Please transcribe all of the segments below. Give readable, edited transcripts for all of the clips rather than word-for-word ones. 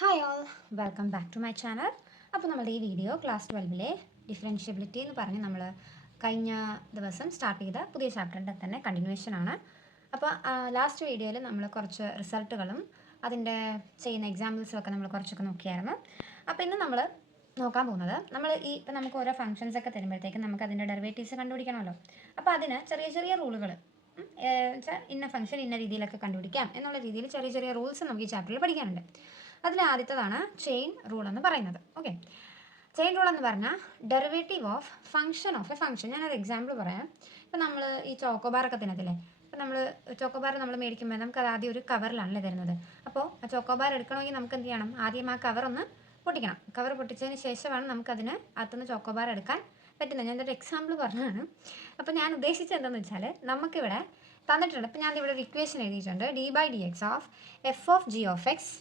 Hi all, welcome back to my channel. അപ്പോൾ നമ്മുടെ ഈ വീഡിയോ ക്ലാസ് 12 ഡിഫറൻഷ്യബിലിറ്റി എന്ന് പറഞ്ഞ് നമ്മൾ കഴിഞ്ഞ ദിവസം സ്റ്റാർട്ട് ചെയ്ത പുതിയ ചാപ്റ്ററിൻ്റെ തന്നെ കണ്ടിന്യൂവേഷൻ ആണ്. അപ്പോൾ ലാസ്റ്റ് വീഡിയോയിൽ നമ്മൾ കുറച്ച് റിസൾട്ടുകളും അതിൻ്റെ ചെയ്യുന്ന എക്സാമ്പിൾസും ഒക്കെ നമ്മൾ കുറച്ചൊക്കെ നോക്കിയായിരുന്നു. അപ്പോൾ ഇന്ന് നമ്മൾ നോക്കാൻ പോകുന്നത് ഇപ്പം നമുക്ക് ഓരോ ഫംഗ്ഷൻസ് ഒക്കെ തരുമ്പോഴത്തേക്കും നമുക്ക് അതിൻ്റെ ഡെറിവേറ്റീവ്സ് കണ്ടുപിടിക്കണമല്ലോ. അപ്പോൾ അതിന് ചെറിയ ചെറിയ റൂളുകൾ വെച്ചാൽ ഇന്ന ഫംഗ്ഷൻ ഇന്ന രീതിയിലൊക്കെ കണ്ടുപിടിക്കാം എന്നുള്ള രീതിയിൽ ചെറിയ ചെറിയ റൂൾസ് നമുക്ക് ഈ ചാപ്റ്ററിൽ പഠിക്കാനുണ്ട്. അതിൽ ആദ്യത്തേതാണ് ചെയിൻ റൂൾ എന്ന് പറയുന്നത്. ഓക്കെ, ചെയിൻ റൂൾ എന്ന് പറഞ്ഞാൽ derivative of function of A function. ഞാനൊരു എക്സാമ്പിൾ പറയാം. ഇപ്പം നമ്മൾ ഈ ചോക്കോബാറൊക്കെ തിന്നത്തില്ലേ, ഇപ്പം നമ്മൾ ചോക്കോബാർ നമ്മൾ മേടിക്കുമ്പോൾ നമുക്ക് അത് ആദ്യം ഒരു കവറിലാണല്ലേ തരുന്നത്. അപ്പോൾ ആ ചോക്കോബാർ എടുക്കണമെങ്കിൽ നമുക്ക് എന്ത് ചെയ്യണം, ആദ്യം ആ കവർ ഒന്ന് പൊട്ടിക്കണം. കവർ പൊട്ടിച്ചതിന് ശേഷമാണ് നമുക്കതിന് അകത്തുനിന്ന് ചോക്കോബാർ എടുക്കാൻ പറ്റുന്നത്. ഞാനൊരു എക്സാമ്പിൾ പറഞ്ഞതാണ്. അപ്പോൾ ഞാൻ ഉദ്ദേശിച്ചത് എന്താണെന്ന് വെച്ചാൽ നമുക്കിവിടെ തന്നിട്ടുണ്ട്. ഇപ്പം ഞാനിവിടെ ഒരു ഇക്വേഷൻ എഴുതിയിട്ടുണ്ട്. D by D X of f of g of x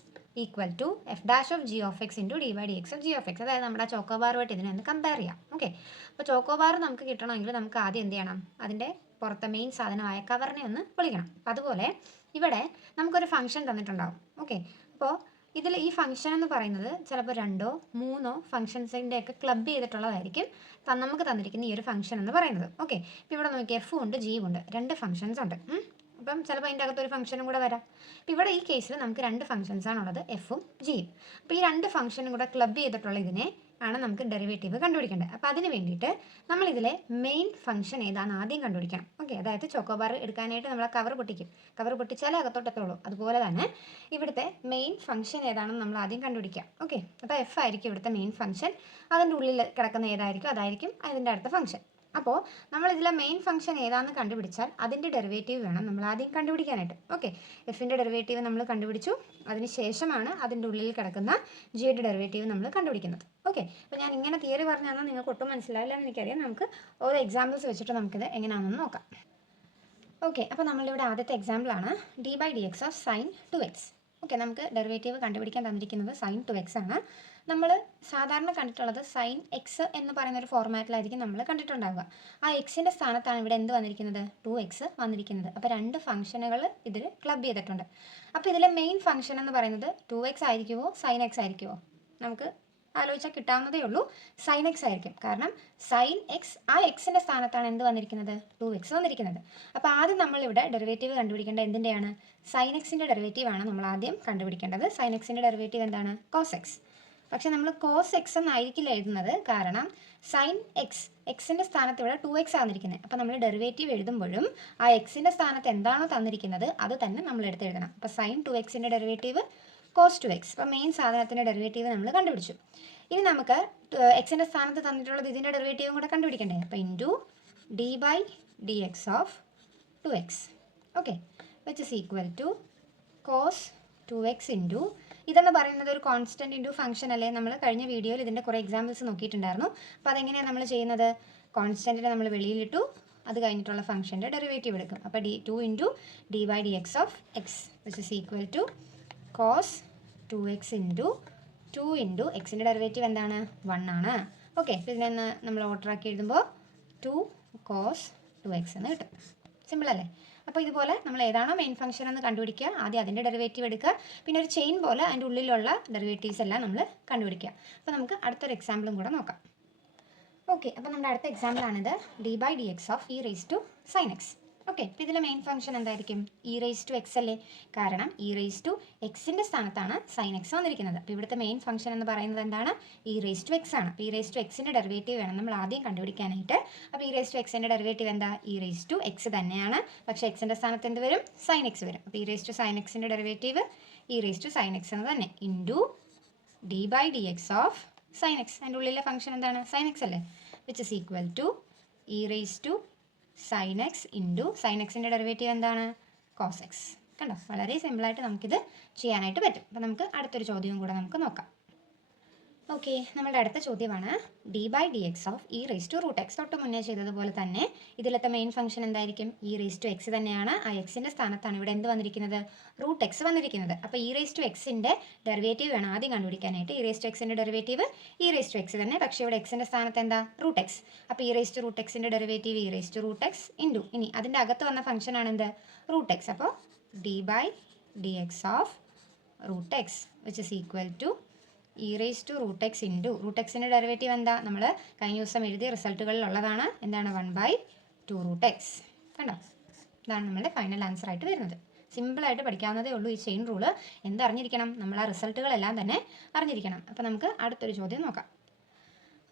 equal to f dash of g of x into d by D X of g of x. അതായത് നമ്മുടെ ചോക്കോബാറുമായിട്ട് ഇതിനെ ഒന്ന് കമ്പയർ ചെയ്യാം. ഓക്കെ, അപ്പോൾ ചോക്കോബാർ നമുക്ക് കിട്ടണമെങ്കിൽ നമുക്ക് ആദ്യം എന്ത് ചെയ്യണം, അതിൻ്റെ പുറത്തെ മെയിൻ സാധനമായ കവറിനെ ഒന്ന് പൊളിക്കണം. അപ്പം അതുപോലെ ഇവിടെ നമുക്കൊരു ഫംഗ്ഷൻ തന്നിട്ടുണ്ടാവും. ഓക്കെ, അപ്പോൾ ഇതിൽ ഈ ഫംഗ്ഷൻ എന്ന് പറയുന്നത് ചിലപ്പോൾ 2 or 3 ഫംഗ്ഷൻസിൻ്റെ ഒക്കെ ക്ലബ് ചെയ്തിട്ടുള്ളതായിരിക്കും നമുക്ക് തന്നിരിക്കുന്ന ഈ ഒരു ഫംഗ്ഷൻ എന്ന് പറയുന്നത്. ഓക്കെ, ഇപ്പോൾ ഇവിടെ നോക്കി എഫും ഉണ്ട് ജിയും ഉണ്ട്, 2 ഫംഗ്ഷൻസ് ഉണ്ട്. അപ്പം ചിലപ്പോൾ അതിൻ്റെ അകത്തൊരു ഫംഗ്ഷനും കൂടെ വരാം. അപ്പോൾ ഇവിടെ ഈ കേസിൽ നമുക്ക് 2 ഫംഗ്ഷൻസ് ആണുള്ളത്, എഫും ജിയും. അപ്പോൾ ഈ 2 ഫംഗ്ഷനും കൂടെ ക്ലബ് ചെയ്തിട്ടുള്ള ഇതിനെ ആണ് നമുക്ക് ഡെറിവേറ്റീവ് കണ്ടുപിടിക്കേണ്ടത്. അപ്പോൾ അതിന് വേണ്ടിയിട്ട് നമ്മളിതിലെ മെയിൻ ഫംഗ്ഷൻ ഏതാണെന്ന് ആദ്യം കണ്ടുപിടിക്കണം. ഓക്കെ, അതായത് ചോക്കോബാർ എടുക്കാനായിട്ട് നമ്മൾ ആ കവർ പൊട്ടിക്കും. കവർ പൊട്ടിച്ചാലേ അകത്തോട്ടെത്തുള്ളൂ. അതുപോലെ തന്നെ ഇവിടുത്തെ മെയിൻ ഫംഗ്ഷൻ ഏതാണെന്ന് നമ്മൾ ആദ്യം കണ്ടുപിടിക്കാം. ഓക്കെ, അപ്പോൾ എഫ് ആയിരിക്കും ഇവിടുത്തെ മെയിൻ ഫംഗ്ഷൻ. അതിൻ്റെ ഉള്ളിൽ കിടക്കുന്ന ഏതായിരിക്കും അതായിരിക്കും അതിൻ്റെ അടുത്ത ഫംഗ്ഷൻ. അപ്പോൾ നമ്മൾ ഇതിലെ മെയിൻ ഫംഗ്ഷൻ ഏതാണെന്ന് കണ്ടുപിടിച്ചാൽ അതിൻ്റെ ഡെറിവേറ്റീവ് വേണം നമ്മൾ ആദ്യം കണ്ടുപിടിക്കാനായിട്ട്. ഓക്കെ, എഫിൻ്റെ ഡെറിവേറ്റീവ് നമ്മൾ കണ്ടുപിടിച്ചു, അതിന് ശേഷമാണ് അതിൻ്റെ ഉള്ളിൽ കിടക്കുന്ന ജിയുടെ ഡെറിവേറ്റീവ് നമ്മൾ കണ്ടുപിടിക്കുന്നത്. ഓക്കെ, അപ്പോൾ ഞാൻ ഇങ്ങനെ തിയറി പറഞ്ഞാൽ നിങ്ങൾക്ക് ഒട്ടും മനസ്സിലാവില്ല എന്ന് എനിക്കറിയാം. നമുക്ക് ഓരോ എക്സാമ്പിൾസ് വെച്ചിട്ട് നമുക്കിത് എങ്ങനെയാണെന്ന് നോക്കാം. ഓക്കെ, അപ്പോൾ നമ്മളിവിടെ ആദ്യത്തെ എക്സാമ്പിളാണ് d by D X of sine 2x. Okay, നമുക്ക് ഡെറിവേറ്റീവ് കണ്ടുപിടിക്കാൻ തന്നിരിക്കുന്നത് സൈൻ 2x ആണ്. നമ്മൾ സാധാരണ കണ്ടിട്ടുള്ളത് സൈൻ എക്സ് എന്ന് പറയുന്ന ഒരു ഫോർമാറ്റിലായിരിക്കും നമ്മൾ കണ്ടിട്ടുണ്ടാവുക. ആ എക്സിൻ്റെ സ്ഥാനത്താണ് ഇവിടെ എന്ത് വന്നിരിക്കുന്നത്, 2x വന്നിരിക്കുന്നത്. അപ്പോൾ 2 ഫംഗ്ഷനുകൾ ഇതിൽ ക്ലബ് ചെയ്തിട്ടുണ്ട്. അപ്പോൾ ഇതിലെ മെയിൻ ഫംഗ്ഷൻ എന്ന് പറയുന്നത് 2x ആയിരിക്കുമോ സൈൻ എക്സ് ആയിരിക്കുമോ, നമുക്ക് ആലോചിച്ചാൽ കിട്ടാവുന്നതേ ഉള്ളൂ. സൈൻ എക്സ് ആയിരിക്കും. കാരണം സൈൻ എക്സ്, ആ എക്സിൻ്റെ സ്ഥാനത്താണ് എന്ത് വന്നിരിക്കുന്നത്, 2x വന്നിരിക്കുന്നത്. അപ്പോൾ ആദ്യം നമ്മളിവിടെ ഡെറിവേറ്റീവ് കണ്ടുപിടിക്കേണ്ടത് എന്തിൻ്റെയാണ്, സൈൻ എക്സിൻ്റെ ഡെറിവേറ്റീവ് ആണ് നമ്മൾ ആദ്യം കണ്ടുപിടിക്കേണ്ടത്. സൈൻ എക്സിൻ്റെ ഡെറിവേറ്റീവ് എന്താണ്, കോസ് എക്സ്. പക്ഷെ നമ്മൾ കോസ് എക്സ് എന്നായിരിക്കില്ല എഴുതുന്നത്, കാരണം സൈൻ എക്സ്, എക്സിൻ്റെ സ്ഥാനത്ത് ഇവിടെ 2x വന്നിരിക്കുന്നത്. അപ്പോൾ നമ്മൾ ഡെറിവേറ്റീവ് എഴുതുമ്പോഴും ആ എക്സിൻ്റെ സ്ഥാനത്ത് എന്താണോ തന്നിരിക്കുന്നത് അത് തന്നെ നമ്മൾ എടുത്ത് എഴുതണം. അപ്പോൾ സൈൻ 2xൻ്റെ ഡെറിവേറ്റീവ് കോസ് 2x. അപ്പോൾ മെയിൻ സാധനത്തിൻ്റെ ഡെറിവേറ്റീവ് നമ്മൾ കണ്ടുപിടിച്ചു. ഇനി നമുക്ക് എക്സിൻ്റെ സ്ഥാനത്ത് തന്നിട്ടുള്ളത് ഇതിൻ്റെ ഡെറിവേറ്റീവും കൂടെ കണ്ടുപിടിക്കണ്ടേ. അപ്പോൾ into d by D X of 2x. Okay, which is equal to cos 2x into, ഇതെന്ന് പറയുന്നത് ഒരു കോൺസ്റ്റൻറ്റ് ഇൻറ്റു ഫംഗ്ഷൻ അല്ലേ. നമ്മൾ കഴിഞ്ഞ വീഡിയോയിൽ ഇതിൻ്റെ കുറേ എക്സാമ്പിൾസ് നോക്കിയിട്ടുണ്ടായിരുന്നു. അപ്പോൾ അതെങ്ങനെയാണ് നമ്മൾ ചെയ്യുന്നത്, കോൺസ്റ്റൻറ്റിനെ നമ്മൾ വെളിയിലിട്ടു, അത് കഴിഞ്ഞിട്ടുള്ള ഫംഗ്ഷൻ്റെ ഡെറിവേറ്റീവ് എടുക്കും. അപ്പോൾ 2 into d by D X of x which is equal to cos 2x into 2 into എക്സിൻ്റെ ഡെറിവേറ്റീവ് എന്താണ്, 1 ആണ്. ഓക്കെ, ഇതിനെ നമ്മൾ ഓർഡറാക്കി എഴുതുമ്പോൾ 2 കോസ് 2x എന്ന് കിട്ടും. സിമ്പിൾ അല്ലേ. അപ്പോൾ ഇതുപോലെ നമ്മൾ ഏതാണോ മെയിൻ ഫംഗ്ഷൻ എന്ന് കണ്ടുപിടിക്കുക, ആദ്യം അതിൻ്റെ ഡെറിവേറ്റീവ് എടുക്കുക, പിന്നെ ഒരു ചെയിൻ പോലെ അതിൻ്റെ ഉള്ളിലുള്ള ഡെറിവേറ്റീവ്സ് എല്ലാം നമ്മൾ കണ്ടുപിടിക്കുക. അപ്പോൾ നമുക്ക് അടുത്തൊരു എക്സാമ്പിളും കൂടെ നോക്കാം. ഓക്കെ, അപ്പോൾ നമ്മുടെ അടുത്ത എക്സാമ്പിളാണിത്, D by D X of E raise to sine X. Okay, അപ്പോൾ ഇതിലെ മെയിൻ ഫംഗ്ഷൻ എന്തായിരിക്കും, ഇ റേസ് ടു എക്സ് അല്ലേ. കാരണം ഇ റേസ് ടു എക്സിൻ്റെ സ്ഥാനത്താണ് സൈൻ എക്സ് വന്നിരിക്കുന്നത്. അപ്പോൾ ഇവിടുത്തെ മെയിൻ ഫംഗ്ഷൻ എന്ന് പറയുന്നത് എന്താണ്, ഇ റേസ് ടു എക്സ് ആണ്. അപ്പോൾ ഇ റേസ് ടു എക്സിൻ്റെ ഡെറിവേറ്റീവ് വേണം നമ്മൾ ആദ്യം കണ്ടുപിടിക്കാനായിട്ട്. അപ്പോൾ ഇ റേസ് ടു എക്സിൻ്റെ ഡെറിവേറ്റീവ് എന്താ, ഇ റേസ് ടു എക്സ് തന്നെയാണ്, പക്ഷേ എക്സിൻ്റെ സ്ഥാനത്ത് എന്ത് വരും, സൈൻ എക്സ് വരും. അപ്പോൾ ഇ റേസ് ടു സൈൻ എക്സിൻ്റെ derivative e raise to sine x എന്ന് തന്നെ, into d by D X of sine x. അതിൻ്റെ ഉള്ളിലെ ഫംഗ്ഷൻ എന്താണ്, സൈൻ എക്സ് അല്ലേ, which is equal to e raise to sine x into sine എക്സിൻ്റെ derivative എന്താണ്, cos x. കണ്ടോ, വളരെ സിമ്പിളായിട്ട് നമുക്കിത് ചെയ്യാനായിട്ട് പറ്റും. അപ്പോൾ നമുക്ക് അടുത്തൊരു ചോദ്യവും കൂടെ നമുക്ക് നോക്കാം. ഓക്കെ, നമ്മളുടെ അടുത്ത ചോദ്യമാണ് d by D X of E raise to root x. തൊട്ട് മുന്നേ ചെയ്തതുപോലെ തന്നെ ഇതിലത്തെ മെയിൻ ഫംഗ്ഷൻ എന്തായിരിക്കും, ഇ റേസ് ടു എക്സ് തന്നെയാണ്. ആ എക്സിൻ്റെ സ്ഥാനത്താണ് ഇവിടെ എന്ത് വന്നിരിക്കുന്നത്, റൂട്ട് എക്സ് വന്നിരിക്കുന്നത്. അപ്പോൾ ഇ റേസ് ടു എക്സിൻ്റെ ഡെറിവേറ്റീവ് വേണം ആദ്യം കണ്ടുപിടിക്കാനായിട്ട്. ഇ റേസ് ടു എക്സിൻ്റെ derivative e raise to x തന്നെ, പക്ഷേ ഇവിടെ എക്സിൻ്റെ സ്ഥാനത്ത് എന്താ, റൂട്ട് എക്സ്. അപ്പോൾ ഇ റേസ് ടു റൂട്ട് എക്സിൻ്റെ derivative e raise to root x into, ഇനി അതിൻ്റെ അകത്ത് വന്ന ഫംഗ്ഷൻ ആണ് എന്ത്, റൂട്ട് എക്സ്. അപ്പോൾ d by D X of root x which is equal to e raise to root x into root എക്സിൻ്റെ derivative എന്താ? നമ്മൾ കഴിഞ്ഞ ദിവസം എഴുതിയ റിസൾട്ടുകളിലുള്ളതാണ്. എന്താണ്? 1/2 റൂട്ട് എക്സ്. കണ്ടോ? ഇതാണ് നമ്മുടെ ഫൈനൽ ആൻസർ ആയിട്ട് വരുന്നത്. സിമ്പിളായിട്ട് പഠിക്കാവുന്നതേ ഉള്ളൂ ഈ ചെയിൻ റൂള്. എന്തറിഞ്ഞിരിക്കണം? നമ്മൾ ആ റിസൾട്ടുകളെല്ലാം തന്നെ അറിഞ്ഞിരിക്കണം. അപ്പോൾ നമുക്ക് അടുത്തൊരു ചോദ്യം നോക്കാം.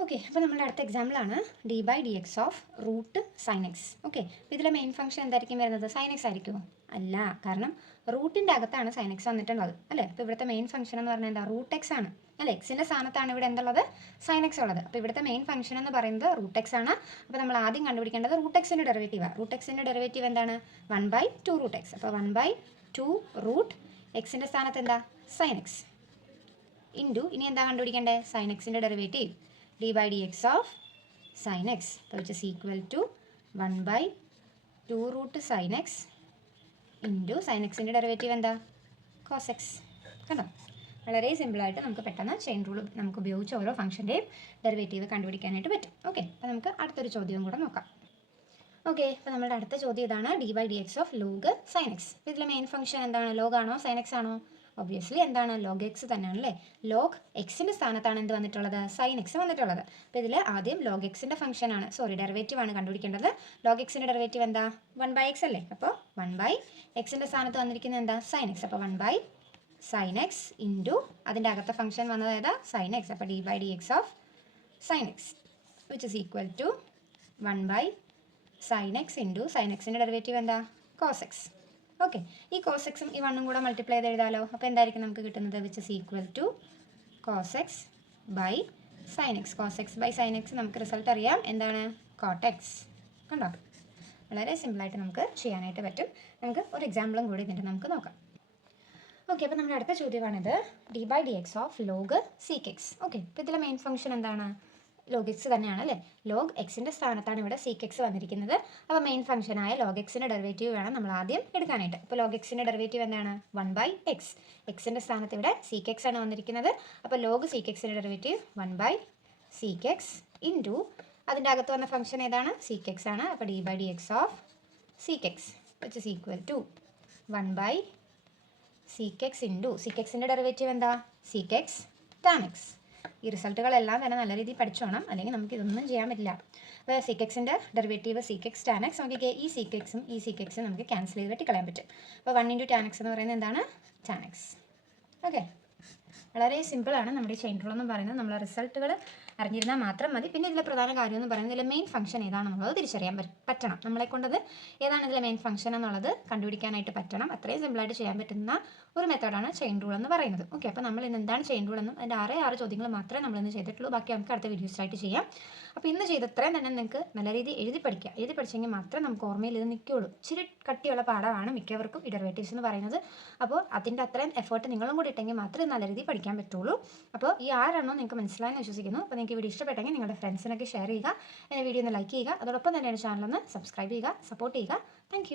ഓക്കെ, അപ്പോൾ നമ്മുടെ അടുത്ത എക്സാമ്പിളാണ് d/dx of root sine X. Okay, അപ്പോൾ ഇതിലെ മെയിൻ ഫംഗ്ഷൻ എന്തായിരിക്കും വരുന്നത്? സൈൻ എക്സ് ആയിരിക്കുമോ? അല്ല, കാരണം റൂട്ടിൻ്റെ അകത്താണ് സൈൻ എക്സ് വന്നിട്ടുള്ളത് അല്ലേ. അപ്പോൾ ഇവിടുത്തെ മെയിൻ ഫംഗ്ഷൻ എന്ന് പറഞ്ഞാൽ എന്താ? റൂട്ട് എക്സ് ആണ് അല്ലേ. എക്സിൻ്റെ സ്ഥാനത്താണ് ഇവിടെ എന്തുള്ളത്? സൈൻ എക്സ് ഉള്ളത്. അപ്പോൾ ഇവിടുത്തെ മെയിൻ ഫംഗ്ഷൻ എന്ന് പറയുന്നത് റൂട്ട് എക്സ് ആണ്. അപ്പോൾ നമ്മൾ ആദ്യം കണ്ടുപിടിക്കേണ്ടത് റൂട്ട് എക്സിൻ്റെ ഡെറിവേറ്റീവാണ്. റൂട്ട് എക്സിൻ്റെ ഡെറിവേറ്റീവ് എന്താണ്? 1/2 റൂട്ട് എക്സ്. അപ്പോൾ 1/2 റൂട്ട് എക്സിൻ്റെ സ്ഥാനത്ത് എന്താ? സൈൻ എക്സ് ഇൻറ്റു ഇനി എന്താ കണ്ടുപിടിക്കേണ്ടത്? സൈൻ എക്സിൻ്റെ derivative d/dx of sin x, which is equal to 1/2 root sin x into sin xൻ്റെ ഡെറിവേറ്റീവ് എന്താ? cos x. കണ്ടോ? വളരെ സിമ്പിളായിട്ട് നമുക്ക് പെട്ടെന്ന് ചെയിൻ റൂൾ നമുക്ക് ഉപയോഗിച്ച് ഓരോ ഫംഗ്ഷൻ്റെയും ഡെറിവേറ്റീവ് കണ്ടുപിടിക്കാനായിട്ട് പറ്റും. ഓക്കെ, അപ്പോൾ നമുക്ക് അടുത്തൊരു ചോദ്യവും കൂടെ നോക്കാം. ഓക്കെ, അപ്പോൾ നമ്മുടെ അടുത്ത ചോദ്യം ഇതാണ് d/dx of log sign X. ഇതിലെ മെയിൻ ഫംഗ്ഷൻ എന്താണ്? ലോഗ് ആണോ സൈൻ എക്സ് ആണോ? ഒബ്വിയസ്ലി എന്താണ്? ലോഗ് എക്സ് തന്നെയാണ് അല്ലേ. ലോഗ് എക്സിൻ്റെ സ്ഥാനത്താണ് എന്ത് വന്നിട്ടുള്ളത്? സൈൻ എക്സ് വന്നിട്ടുള്ളത്. അപ്പോൾ ഇതിൽ ആദ്യം ലോഗ് എക്സിൻ്റെ ഫംഗ്ഷനാണ് ഡെറിവേറ്റീവ് ആണ് കണ്ടുപിടിക്കേണ്ടത്. ലോഗ് എക്സിൻ്റെ ഡെറിവേറ്റീവ് എന്താ? 1/x അല്ലേ. അപ്പോൾ 1/xൻ്റെ സ്ഥാനത്ത് വന്നിരിക്കുന്നത് എന്താ? Sine x. അപ്പോൾ 1/sin x ഇൻറ്റു അതിൻ്റെ അകത്തെ ഫംഗ്ഷൻ വന്നത് ഏതാ? Sine x. അപ്പോൾ d/dx of sine x which is equal to 1/sin x into sine എക്സിൻ്റെ ഡെറിവേറ്റീവ് എന്താ? Cos x. ഓക്കെ, ഈ കോസ് എക്സും ഈ വണ്ണും കൂടെ മൾട്ടിപ്ലൈ ചെയ്ത് എഴുതാലോ. അപ്പോൾ എന്തായിരിക്കും നമുക്ക് കിട്ടുന്നത്? Which is equal to cos x by sine x. Cos x by sine x നമുക്ക് റിസൾട്ട് അറിയാം. എന്താണ്? Cot x. കണ്ടോ? വളരെ സിമ്പിളായിട്ട് നമുക്ക് ചെയ്യാനായിട്ട് പറ്റും. നമുക്ക് ഒരു എക്സാമ്പിളും കൂടി ഇതിൻ്റെ നമുക്ക് നോക്കാം. ഓക്കെ, അപ്പോൾ നമ്മുടെ അടുത്ത ചോദ്യമാണിത് d/dx of log seek X. Okay, അപ്പോൾ ഇതിലെ മെയിൻ ഫംഗ്ഷൻ എന്താണ്? ലോഗ് എക്സ് തന്നെയാണ് അല്ലേ. ലോഗ് എക്സിൻ്റെ സ്ഥാനത്താണ് ഇവിടെ സീക്ക് എക്സ് വന്നിരിക്കുന്നത്. അപ്പോൾ മെയിൻ ഫംഗ്ഷനായ ലോഗ് എക്സിൻ്റെ ഡെറിവേറ്റീവ് വേണം നമ്മൾ ആദ്യം എടുക്കാനായിട്ട്. അപ്പോൾ ലോഗ് എക്സിൻ്റെ ഡെറിവേറ്റീവ് എന്താണ്? 1/x. എക്സിൻ്റെ സ്ഥാനത്ത് ഇവിടെ സീക്ക് എക്സ് ആണ് വന്നിരിക്കുന്നത്. അപ്പോൾ ലോഗ് സീക്ക് എക്സിൻ്റെ ഡെറിവേറ്റീവ് 1/sec x ഇൻറ്റു അതിൻ്റെ അകത്ത് വന്ന ഫംഗ്ഷൻ ഏതാണ്? സീക്ക് എക്സ് ആണ്. അപ്പോൾ d/dx of sec x which is equal to 1/sec x into sec എക്സിൻ്റെ ഡെറിവേറ്റീവ് എന്താ? Sec x tan x. ഈ റിസൾട്ടുകളെല്ലാം തന്നെ നല്ല രീതിയിൽ പഠിച്ചോണം, അല്ലെങ്കിൽ നമുക്ക് ഇതൊന്നും ചെയ്യാൻ പറ്റില്ല. അപ്പോൾ സീക്ക് എക്സിൻ്റെ derivative seek x tan X. നമുക്ക് ഈ സീക്ക് എക്സും നമുക്ക് ക്യാൻസൽ ചെയ്ത് വെട്ടി കളയാൻ പറ്റും. അപ്പോൾ 1 × tan x എന്ന് പറയുന്നത് എന്താണ്? Tan X. ഓക്കെ, വളരെ സിമ്പിളാണ് നമ്മുടെ ചെയിൻ റൂൾ എന്ന് പറയുന്നത്. നമ്മൾ റിസൾട്ടുകൾ അറിഞ്ഞിരുന്നാൽ മാത്രം മതി. പിന്നെ ഇതിലെ പ്രധാന കാര്യം എന്ന് പറയുന്നത് ഇതിലെ മെയിൻ ഫംഗ്ഷൻ ഏതാണെന്നുള്ളത് തിരിച്ചറിയാൻ പറ്റണം. നമ്മളെ കൊണ്ടത് ഏതാണ് ഇതിലെ മെയിൻ ഫംഗ്ഷൻ എന്നുള്ളത് കണ്ടുപിടിക്കാനായിട്ട് പറ്റണം. അത്രയും സിമ്പിളായിട്ട് ചെയ്യാൻ പറ്റുന്ന ഒരു മെത്തേഡാണ് ചെയിൻ റൂൾ എന്ന് പറയുന്നത്. ഓക്കെ, അപ്പോൾ നമ്മൾ ഇന്ന് എന്താണ് ചെയിൻ റൂൾ എന്നും അതിൻ്റെ 6 ചോദ്യങ്ങൾ മാത്രമേ നമ്മളിന്ന് ചെയ്തിട്ടുള്ളൂ. ബാക്കി നമുക്ക് അടുത്ത വീഡിയോസായിട്ട് ചെയ്യാം. അപ്പോൾ ഇന്ന് ചെയ്തത്രയും തന്നെ നിങ്ങൾക്ക് നല്ല രീതിയിൽ എഴുതി പഠിച്ചെങ്കിൽ മാത്രമേ നമുക്ക് ഓർമ്മയിൽ ഇത് നിൽക്കുകയുള്ളൂ. ഇച്ചിരി കട്ടിയുള്ള പാഠമാണ് മിക്കവർക്കും ഈ ഡെറിവേറ്റീവ്സ് എന്ന് പറയുന്നത്. അപ്പോൾ അതിൻ്റെ അത്രയും എഫേർട്ട് നിങ്ങളും കൂടി ഇട്ടെങ്കിൽ മാത്രമേ നല്ല രീതിയിൽ പഠിക്കാൻ പറ്റുള്ളൂ. അപ്പോൾ ഈ 6 നിങ്ങൾക്ക് മനസ്സിലായെന്ന് വിശ്വസിക്കുന്നു. അപ്പോൾ നിങ്ങൾക്ക് വീഡിയോ ഇഷ്ടപ്പെട്ടെങ്കിൽ നിങ്ങളുടെ ഫ്രണ്ട്സിനൊക്കെ ഷെയർ ചെയ്യുക, എൻ്റെ വീഡിയോ ഒന്ന് ലൈക്ക് ചെയ്യുക, അതോടൊപ്പം തന്നെ എൻ്റെ ചാനലൊന്ന് സബ്സ്ക്രൈബ് ചെയ്യുക, സപ്പോർട്ട് ചെയ്യുക. താങ്ക്